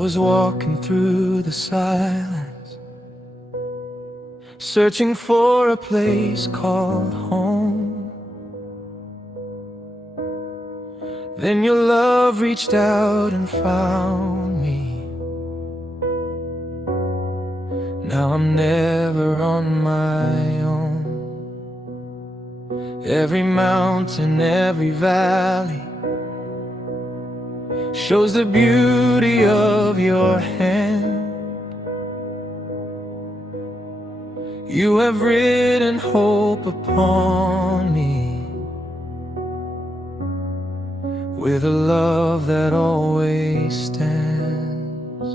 was walking through the silence, searching for a place called home. Then your love reached out and found me. Now I'm never on my own. Every mountain, every valley shows the beauty of your hand. You have written hope upon me with a love that always stands.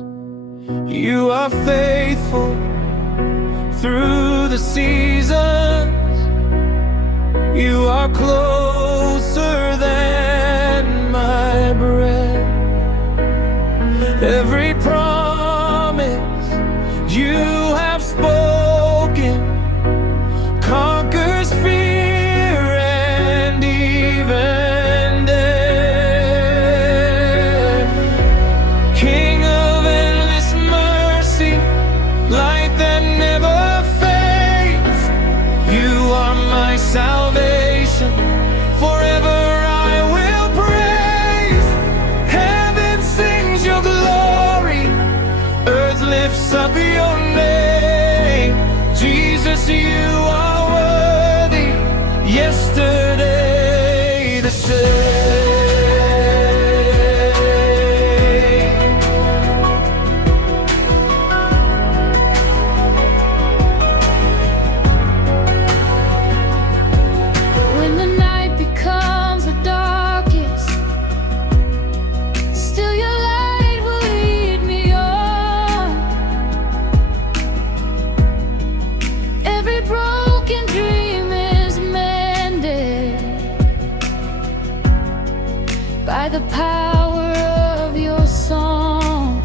You are faithful through the seasons. You are closer than my breath. Every promise you have spoken conquers fear and even death. King of endless mercy, light that never fades, you are my salvation. Forever I will praise. Heaven sings your glory, earth lifts up your name. Jesus, you are worthy, yesterday the same. When the night becomes the darkest, still your light will lead me on. Every broken dream is mended by the power of your song.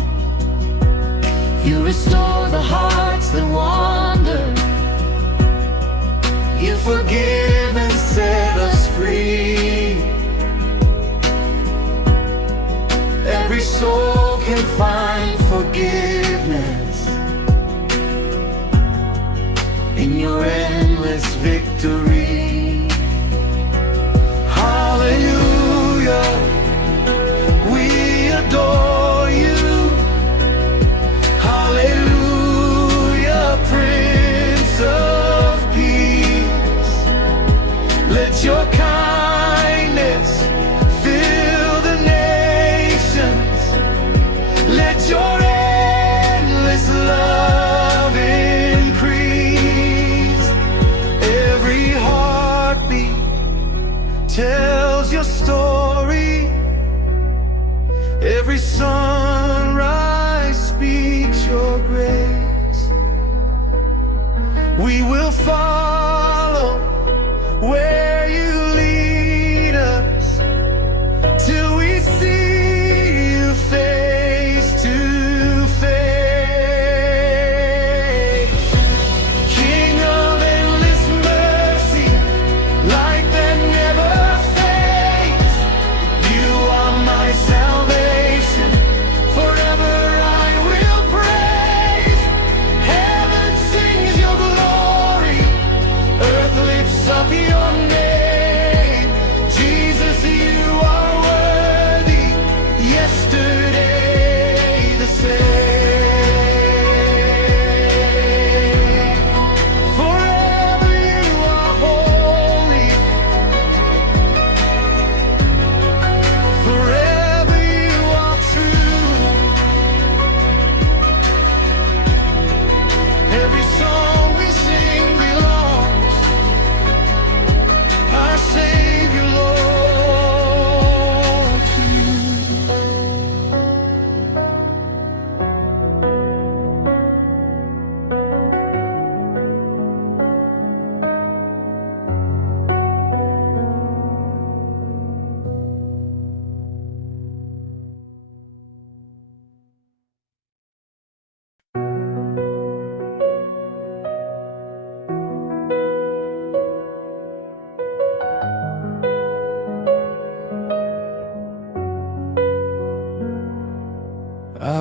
You restore the hearts that wander. You forgive and set us free. Every soul can find forgiveness in your endless victory. Hallelujah, we adore you. Hallelujah, Prince of Peace. Let your kindness fill the nations.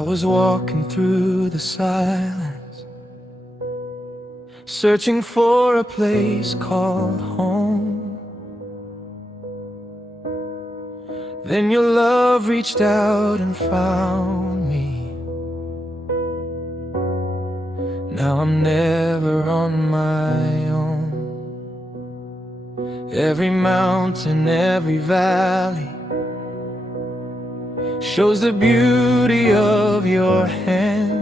was walking through the silence, searching for a place called home. Then your love reached out and found me. Now I'm never on my own. Every mountain, every valley shows the beauty of your hand.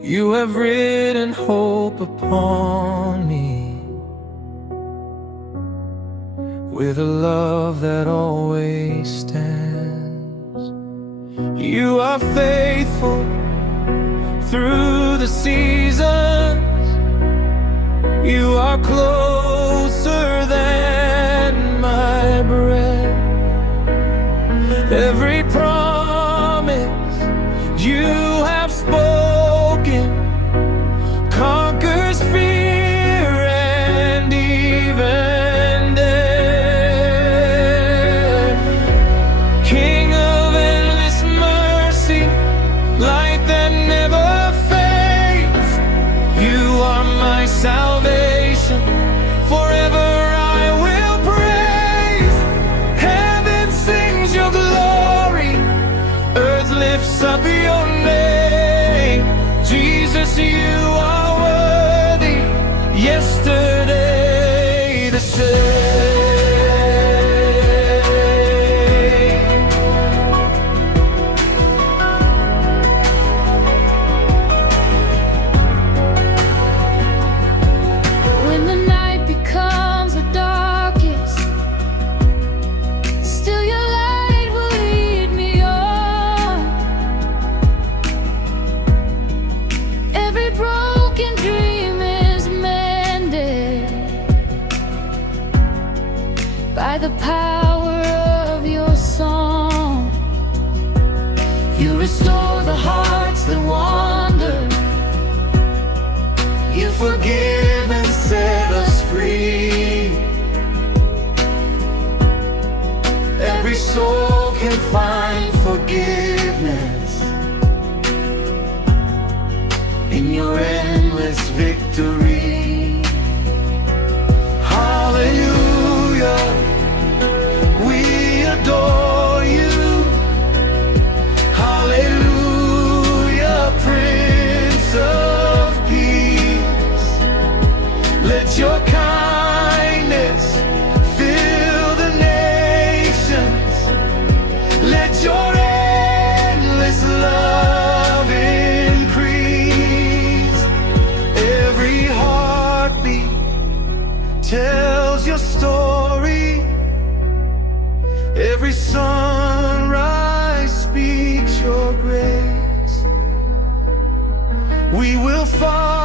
You have written hope upon me with a love that always stands. You are faithful through the seasons. You are closer than my breath. Every promise you have spoken conquers fear and even death. King of endless mercy, light that never fades, you are my salvation. Forever I will praise. Heaven sings your glory, earth lifts up your name. Jesus, you are worthy, yesterday the same. When the night becomes the darkest, still your light will lead me on. Every broken dream is mended by the power of your song. You restore the hearts that wander. You forgive and set us free. Every soul can find forgiveness in your endless victory. Hallelujah, we adore you. Hallelujah, Prince of Peace. Let your kindness fill the nations. Let your endless love increase. Every heartbeat tells your story. Every sunrise speaks your grace. We will follow